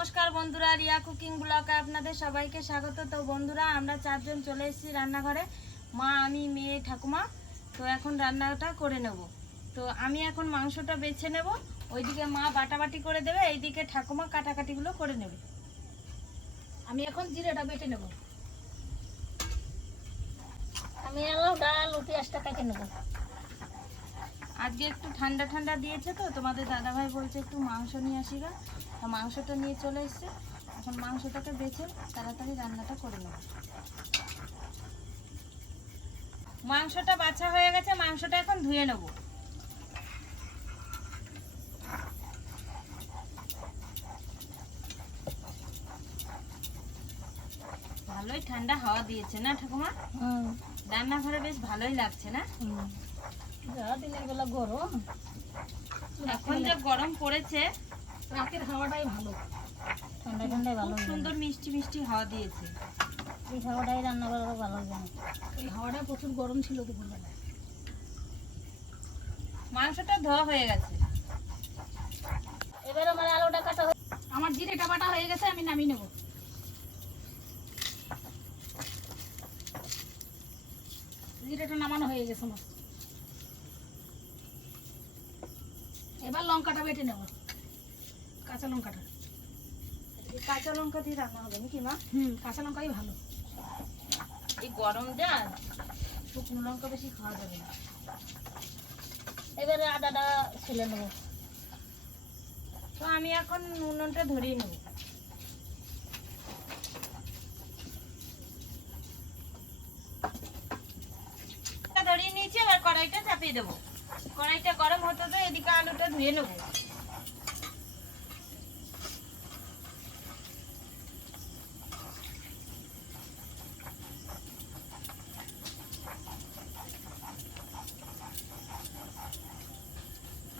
নমস্কার বন্ধুরা, রিয়া কুকিং ব্লগে আপনাদের সবাইকে স্বাগত। তো বন্ধুরা, আমরা চারজন চলে এসেছি রান্নাঘরে, মা, আমি, মেয়ে, ঠাকুমা। তো এখন রান্নাটা করে নেব। তো আমি এখন মাংসটা বেছে নেব, ওইদিকে মা বাটাবাটি করে দেবে, এইদিকে ঠাকুমা কাটাকাটিগুলো করে নেবে। আমি এখন জিরাটা বেটে নেব। আমি আলু ডাল পেঁয়াজটা কেটে নেব। আজকে একটু ঠান্ডা ঠান্ডা দিয়েছে, তো তোমাদের দাদাভাই বলছে একটু মাংস নিয়ে আসিবা। মাংসটা নিয়ে চলে এসছে, এখন মাংসটাকে বেছে তাড়াতাড়ি রান্নাটা করে নেব। মাংসটা বাছা হয়ে গেছে, মাংসটা এখন ধুয়ে নেব। ভালোই ঠান্ডা হাওয়া দিয়েছে না ঠাকুমা? রান্নাঘরে বেশ ভালোই লাগছে না? দিনের বেলা গরম, এখন যে গরম পড়েছে, রাতের হাওয়াটাই ভালো, ঠান্ডা ঠান্ডায় ভালো, সুন্দর মিষ্টি মিষ্টি হাওয়া দিয়েছে। এই হাওয়াটাই রান্না করার ভালো জানে। এই হাওয়াটা প্রচুর গরম ছিল দুপুরবেলায়। মাংসটা ধোয়া হয়ে গেছে, এবার আমার আলুটা কাটা হয়ে, আমার জিরেটা বাটা হয়ে গেছে, আমি নামিয়ে নেব। জিরেটা নামানো হয়ে গেছে আমার। এবার লঙ্কাটা বেটে নেব, কাঁচা লঙ্কাটা। কাঁচা লঙ্কা দিয়ে রান্না হবে নাকি মা? কাঁচা লঙ্কাই ভালো। এই গরম যা, শুকনো লঙ্কা বেশি খাওয়া যাবে না। এবারে আদাটা ছিলে নেব। তো আমি এখন নুনটা ধরিয়ে নেব। ধরিয়ে নিয়েছি, এবার কড়াইটা চাপিয়ে দেবো। কড়াইটা গরম হতে তো এদিকে আলুটা ধুয়ে নেবো।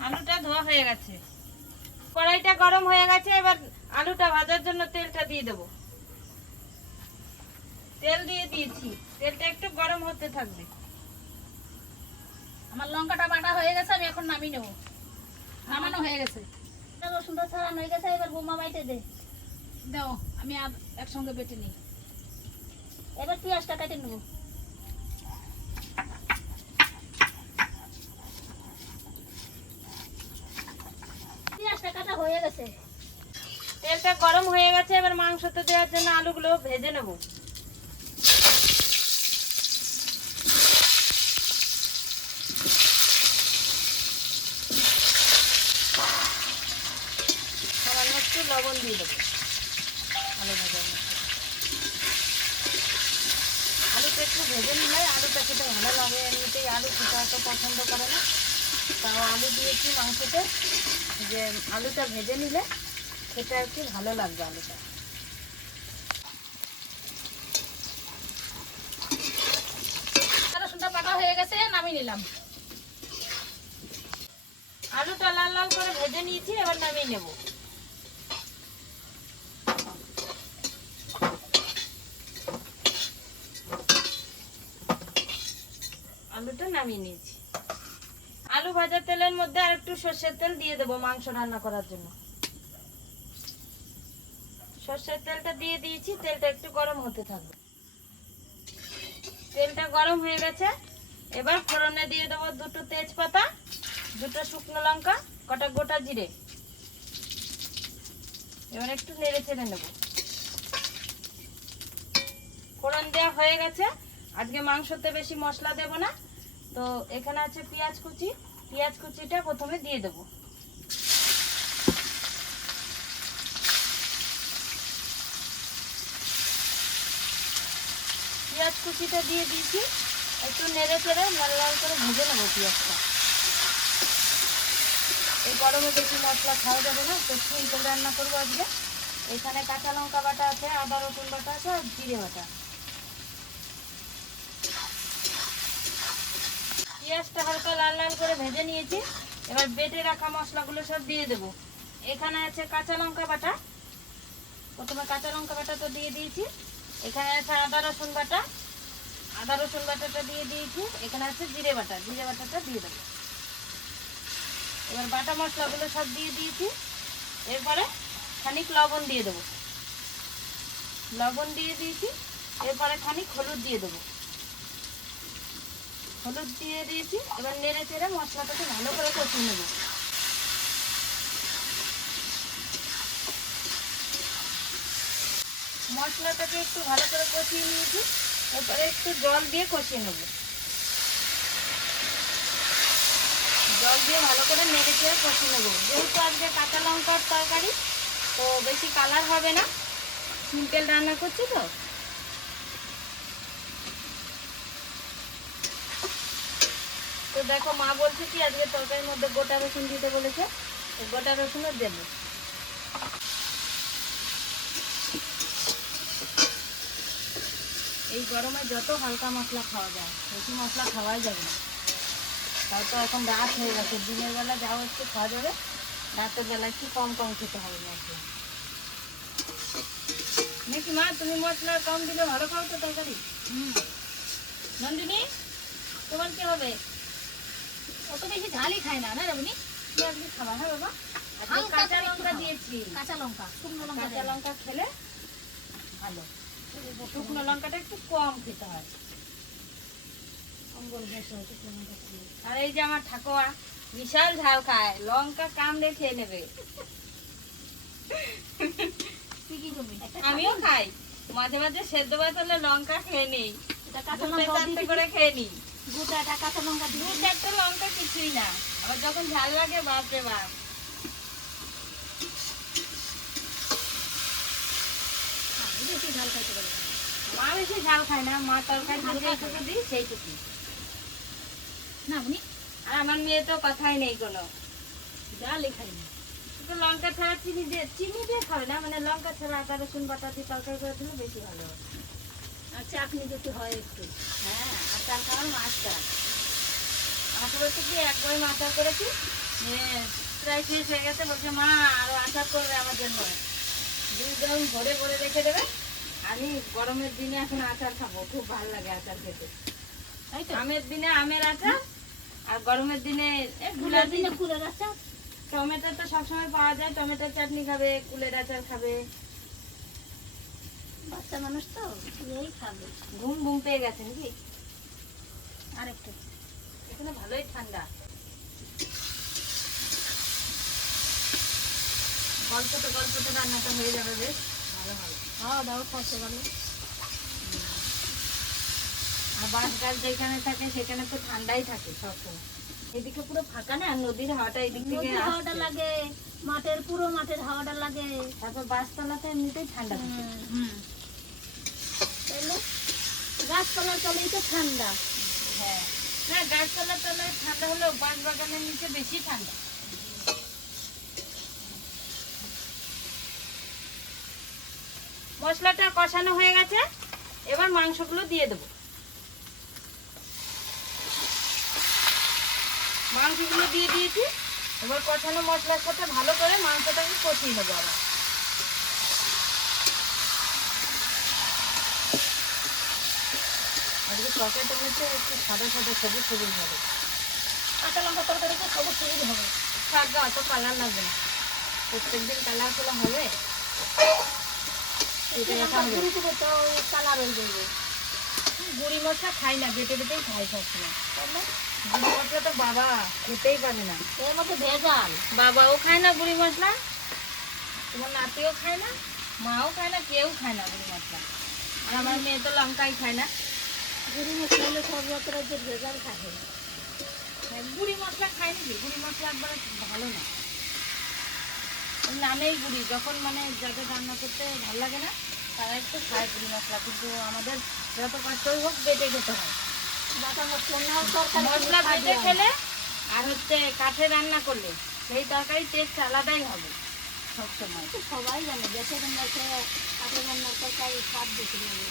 আলুটা ধোয়া হয়ে গেছে, কড়াইটা গরম হয়ে গেছে। এবার আলুটা ভাজার জন্য তেলটা দিয়ে দেবো। তেল দিয়ে দিয়েছি, তেলটা একটু গরম হতে থাকবে। আমার লঙ্কাটা বাটা হয়ে গেছে, আমি এখন নামিয়ে নেব। নামানো হয়ে গেছে, রসুনটা ছাড়ানো হয়ে গেছে। এবার বোমা বাইটে দে দাও, আমি একসঙ্গে বেটে নিই। এবার পেঁয়াজটা কেটে নেব। পেঁয়াজটা কাটা হয়ে গেছে, তেলটা গরম হয়ে গেছে। এবার মাংসতে দেওয়ার জন্য আলুগুলো ভেজে নেব। সামান্য একটু লবণ দিয়ে দেবো আলু ভাজার মধ্যে। আলুটা একটু ভেজে নিলে আলুটা খেতে ভালো লাগে। এমনিতেই আলু খেতে অত পছন্দ করে না, তাও আলু দিয়েছি মাংসতে, যে আলুটা ভেজে নিলে খেতে আর কি ভালো লাগবে আলুটা। রসুনটা বাটা হয়ে গেছে, নামিয়ে নিলাম। আলুটা লাল লাল করে ভেজে নিয়েছি, এবার নামিয়ে নেব। আলুটা নামিয়ে নিয়েছি। আলু ভাজা তেলের মধ্যে আর একটু সর্ষের তেল দিয়ে দেবো মাংস রান্না করার জন্য। সর্ষের তেলটা দিয়ে দিয়েছি, তেলটা একটু গরম হতে থাকবে। তেলটা গরম হয়ে গেছে, এবার ফোড়নে দিয়ে দেবো দুটো তেজপাতা, দুটো শুকনো লঙ্কা, কটা গোটা জিরে। এবার একটু নেড়ে চেড়ে নেব। ফোড়ন দেওয়া হয়ে গেছে। আজকে মাংসতে বেশি মশলা দেব না, তো এখানে আছে পেঁয়াজ কুচি। পেঁয়াজ কুচিটা প্রথমে দিয়ে দেবো। পেঁয়াজ কুচিটা দিয়ে দিয়েছি, একটু নেড়ে চেড়ে লাল লাল করে ভেজে নেবো পেঁয়াজটা। এই গরমে বেশি মশলা খাওয়া যাবে না, তো সিম্পল রান্না করবো আজকে। এখানে কাঁচা লঙ্কা বাটা আছে, আদা রসুন বাটা আছে, আর জিরে বাটা। পেঁয়াজটা হালকা লাল লাল করে ভেজে নিয়েছি, এবার বেটে রাখা মশলাগুলো সব দিয়ে দেবো। এখানে আছে কাঁচা লঙ্কা বাটা, প্রথমে কাঁচা লঙ্কা বাটাটা দিয়ে দিয়েছি। এখানে আছে আদা রসুন বাটা, আদা রসুন বাটাটা দিয়ে দিয়েছি। এখানে আছে জিরে বাটা, জিরে বাটাটা দিয়ে দেবো। এবার বাটা মশলাগুলো সব দিয়ে দিয়েছি। এরপরে খানিক লবণ দিয়ে দেবো, লবণ দিয়ে দিয়েছি। এরপরে খানিক হলুদ দিয়ে দেবো, হলুদ দিয়ে দিয়েছি। এবার নেড়ে চেড়ে মশলাটাকে ভালো করে কষিয়ে নেবো। মশলাটাকে একটু ভালো করে কষিয়ে নিয়েছি। এরপরে একটু জল দিয়ে কষিয়ে নেবো, জল দিয়ে ভালো করে নেড়ে চেড়ে কষিয়ে নেবো। যেহেতু আজকে কাঁচা লঙ্কার তরকারি, তো বেশি কালার হবে না, সিম্পল রান্না করছি তো। তো দেখো মা বলছে কি আজকে তরকারির মধ্যে গোটা রসুন দিতে বলেছে, তো গোটা রসুনও দেবো। এই গরমে যত হালকা মশলা খাওয়া যায়, বেশি মশলা খাওয়াই যাবে না। তাও তো এখন রাত হয়ে গেছে, দিনের বেলা যাও একটু খাওয়া যাবে, রাতের বেলা একটু কম কম খেতে হবে মশলা। নাকি মা তুমি মশলা কম দিলে ভালো খাও তো তরকারি? নন্দিনী তোমার কি হবে? অত বেশি ঝালই খায় না, না রবনি? কি আজকে খাবার? হ্যাঁ বাবা, আজকে হালকা কাঁচা করে একটু লঙ্কা খাও। দিয়েছি। কাঁচা লঙ্কা, শুকনো লঙ্কা কাঁচা দেয় না। লঙ্কা খেলে ভালো, শুকনো লঙ্কাটা একটু কম খেতে হয়। অম্বল গ্যাস হয় শুকনো লঙ্কা খেলে। আর এই যে আমার ঠাকুমা বিশাল ঝাল খায়, লঙ্কা কামড়ে খেয়ে নেবে। তুই কি করবি? আমিও খাই, মাঝে মাঝে সেদ্ধ ভাত হলে লঙ্কা খেয়ে নেই, এটা কাঁচা দুটো লঙ্কা চারটে করে খেয়ে নিই। গোটাটা কাঁচা লঙ্কা দু দিয়ে চারটে লঙ্কা কিছুই না, আবার যখন ঝাল লাগে বাপরে বাপ। বেশি ঝাল খাইতে পারবে না। মা বেশি ঝাল খায় না, মা তরকারি হালকা যেটুকু দিই সেইটুকু। না উনি আর আমার মেয়ে তো কথাই নেই কোনো, ঝালই খাই না। শুধু লঙ্কা ছাড়া চিনি দিয়ে খাবে না, মানে লঙ্কা ছাড়া আদা রসুন বাটা দিয়ে তরকারি করে দিলে বেশি ভালো হবে। আর চাটনি যদি হয় একটু। হ্যাঁ, আচার খাওয়ার মাছটা আমাকে বলছে কি এক বই আচার করেছি, প্রায় শেষ হয়ে গেছে, বলছে মা আরো আচার করবে আমার জন্য, দুজন ভরে ভরে রেখে দেবে। আমি গরমের দিনে এখন আচার খাবো, খুব ভালো লাগে আচার খেতে। তাই তো? আমের দিনে আমের আচার, আর গরমের দিনে কুলের দিনে কুলের আচার। টমেটো তো সবসময় পাওয়া যায়, টমেটোর চাটনি খাবে, কুলের আচার খাবে। বাচ্চা মানুষ তো এই খাবে। ঘুম ঘুম পেয়ে গেছে নাকি? আরেকটা এখানে ভালোই ঠান্ডা, গল্পতে রান্নাটা হয়ে যাবে, বেশ ভালো হবে। খাওয়া দাওয়া খরচা ভালো। আর বাঁশ গাছ যেখানে থাকে সেখানে তো ঠান্ডাই থাকে সবসময়। এদিকে পুরো ফাঁকা না, নদীর হাওয়াটা এদিক থেকে নদীর হাওয়াটা আসছে। লাগে, মাঠের পুরো মাঠের হাওয়াটা লাগে। তারপর বাঁশতলাতে এমনিতেই ঠান্ডা থাকে। তাইলে গাছপালার তলেই তো ঠান্ডা। হ্যাঁ, হ্যাঁ, গাছতলার তলায় ঠান্ডা হলেও বাঁশ বাগানের নিচে বেশি ঠান্ডা। মশলাটা কষানো হয়ে গেছে, এবার মাংসগুলো দিয়ে দেবো। মাংসগুলো দিয়ে দিয়েছি, এবার কষানো মশলার সাথে ভালো করে মাংসটাকে কষিয়ে নেবো আবার। আজকে তরকারিটা হচ্ছে একটু সাদা সাদা সবুজ সবুজ হবে। কাঁচা লঙ্কা তরকারি তো সবুজ সবুজ হবে। শাক অত কালার লাগবে না, প্রত্যেকদিন কালার খোলা হবে। গুঁড়ি দেবো তো কালার হয়ে যাবে। গুঁড়ি মশলা খাই না, বেটে বেটেই খাই সবসময়। তাহলে গুঁড়ি মশলা তো বাবা খেতেই পারে না, এর মধ্যে ভেজাল। বাবাও খায় না গুঁড়ি মশলা, তোমার নাতিও খায় না, মাও খায় না, কেউ খায় না গুঁড়ি মশলা। আর আমার মেয়ে তো লঙ্কাই খায় না। গুঁড়ি মশলা হলে সব রকমের যে ভেজাল থাকে। গুঁড়ি মশলা খায় নাকি? গুঁড়ি মশলা একবারে ভালো না, ওই নামেই গুঁড়ি। যখন মানে যাদের রান্না করতে ভালো লাগে না তারা একটু খায় গুঁড়ি মশলা, কিন্তু আমাদের যত কষ্টই হোক বেটে খেতে হয়। বাটা মশলা নাও তরকারি মশলা বেটে খেলে আর হচ্ছে কাঠে রান্না করলে সেই তরকারি টেস্ট আলাদাই হবে সবসময়। তো সবাই জানে বেটে রান্না খেয়ে কাঠের রান্নার তরকারি স্বাদ বেশি লাগে।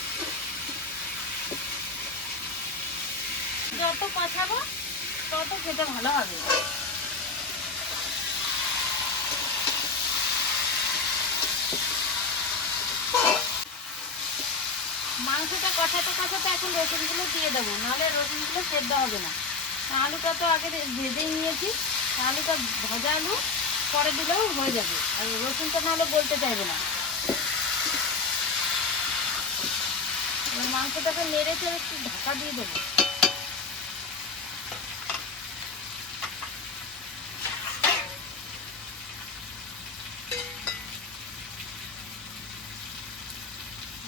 যত কষাবো তত খেতে ভালো হবে। মাংসটা কষাতে কষাতে এখন রসুনগুলো দিয়ে দেবো, নাহলে রসুনগুলো সেদ্ধ হবে না। আলুটা তো আগে ভেজেই নিয়েছি, আলুটা ভাজা আলু পরে দিলেও হয়ে যাবে, আর রসুনটা নাহলে গলতে চাইবে না। এবার মাংসটাকে নেড়ে চেড়ে একটু ঢাকা দিয়ে দেবো।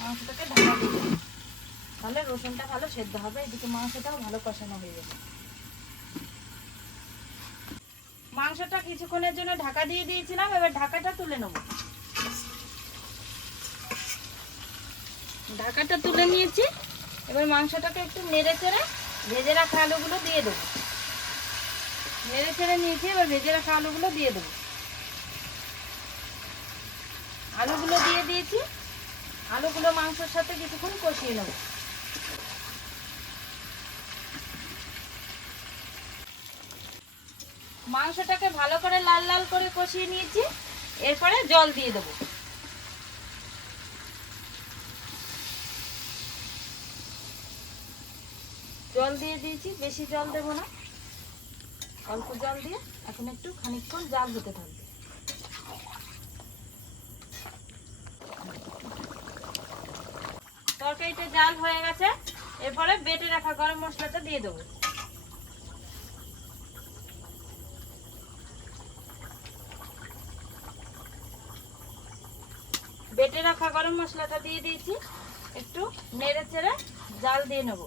মাংসটাকে ঢাকা দিয়ে দেবো, তাহলে রসুনটা ভালো সেদ্ধ হবে, এদিকে মাংসটাও ভালো কষানো হয়ে যাবে। মাংসটা কিছুক্ষণের জন্য ঢাকা দিয়ে দিয়েছিলাম, এবার ঢাকাটা তুলে নেব। ঢাকাটা তুলে নিয়েছি, এবার মাংসটাকে একটু নেড়ে চেড়ে ভেজে রাখা আলুগুলো দিয়ে দেবো। নেড়ে চেড়ে নিয়েছি, এবার ভেজে রাখা আলুগুলো দিয়ে দেবো। আলুগুলো দিয়ে দিয়েছি, আলুগুলো মাংসের সাথে কিছুক্ষণ কষিয়ে নেব। মাংসটাকে ভালো করে লাল লাল করে কষিয়ে নিয়েছি, এরপরে জল দিয়ে দেবো। জল দিয়ে দিয়েছি, বেশি জল দেবো না, অল্প জল দিয়ে এখন একটু খানিকক্ষণ জাল হতে থাকবে। তরকারিটা জাল হয়ে গেছে, এরপরে বেটে রাখা গরম মশলাটা দিয়ে দেবো। বেটে রাখা গরম মশলাটা দিয়ে দিয়েছি, একটু নেড়ে চেড়ে জাল দিয়ে নেব।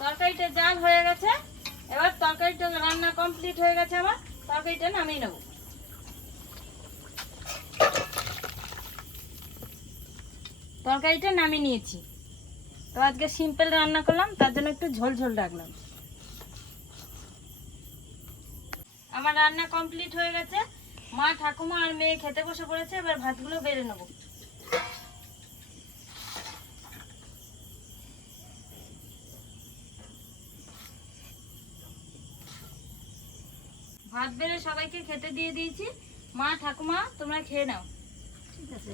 তরকারিটা জাল হয়ে গেছে, এবার তরকারিটা রান্না কমপ্লিট হয়ে গেছে আমার, তরকারিটা নামিয়ে নেব। তরকারিটা নামিয়ে নিয়েছি, তো আজকে সিম্পল রান্না করলাম, তার জন্য একটু ঝোল ঝোল রাখলাম। আমার রান্না কমপ্লিট হয়ে গেছে, মা ঠাকুমা আর মেয়ে খেতে বসে পড়েছে, এবার ভাতগুলো বেড়ে নেব। ভাত বেড়ে সবাইকে খেতে দিয়ে দিয়েছি, মা ঠাকুমা তোমরা খেয়ে নাও। ঠিক আছে।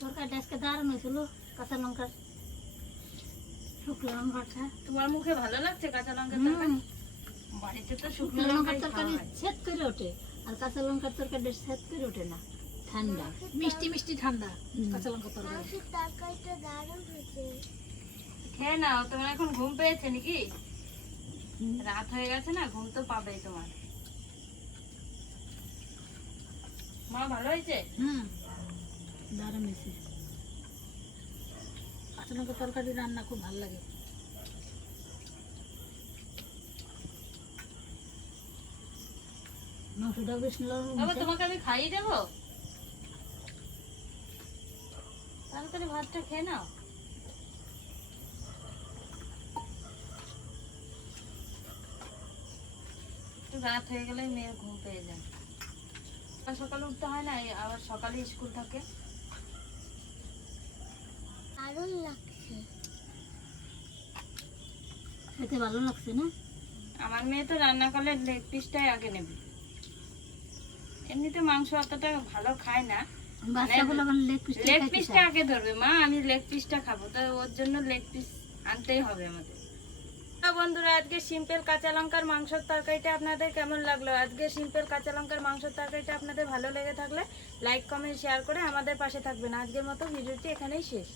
তরকারিটা আজকে দারুণ হয়েছিল, কাঁচা লঙ্কার শুকনো লঙ্কাটা। তোমার মুখে ভালো লাগছে কাঁচা লঙ্কার তরকারি? বাড়িতে তো শুকনো লঙ্কার লঙ্কার তরকারি সেট করে ওঠে, আর কাঁচা লঙ্কার তরকারি সেট করে ওঠে না, ঠান্ডা মিষ্টি মিষ্টি ঠান্ডা কাঁচা লঙ্কার তরকারি। খেয়ে নাও, তোমার এখন ঘুম পেয়েছে নাকি? রাত হয়ে গেছে না, ঘুম তো পাবেই তোমার। মা ভালো হয়েছে? দারুণ হয়েছে। কাঁচা লঙ্কার তরকারি রান্না খুব ভালো লাগে। মাংসটা বেশ নরম বাবা হয়েছে। তোমাকে আমি খাইয়ে দেবো, তাড়াতাড়ি ভাতটা খেয়ে নাও। একটু রাত হয়ে গেলে মেয়ের ঘুম পেয়ে যায়, সকালে উঠতে হয় না, আবার সকালে স্কুল থাকে। দারুণ লাগছে, খেতে ভালো লাগছে না? আমার মেয়ে তো রান্না করলে লেগ পিসটাই আগে নেবে, এমনিতে মাংস অতটা ভালো খায় না, বাচ্চাগুলো আবার লেগ পিসটা আগে ধরবে। মা আমি লেগ পিসটা খাবো, তো ওর জন্য লেগ পিস আনতেই হবে আমাদের। বন্ধুরা, আজকে সিম্পল কাঁচা লঙ্কার মাংসের তরকারিটা আপনাদের কেমন লাগলো? আজকে সিম্পল কাঁচা লঙ্কার মাংসের তরকারিটা আপনাদের ভালো লেগে থাকলে লাইক কমেন্ট শেয়ার করে আমাদের পাশে থাকবেন। আজকের মতো ভিডিওটি এখানেই শেষ।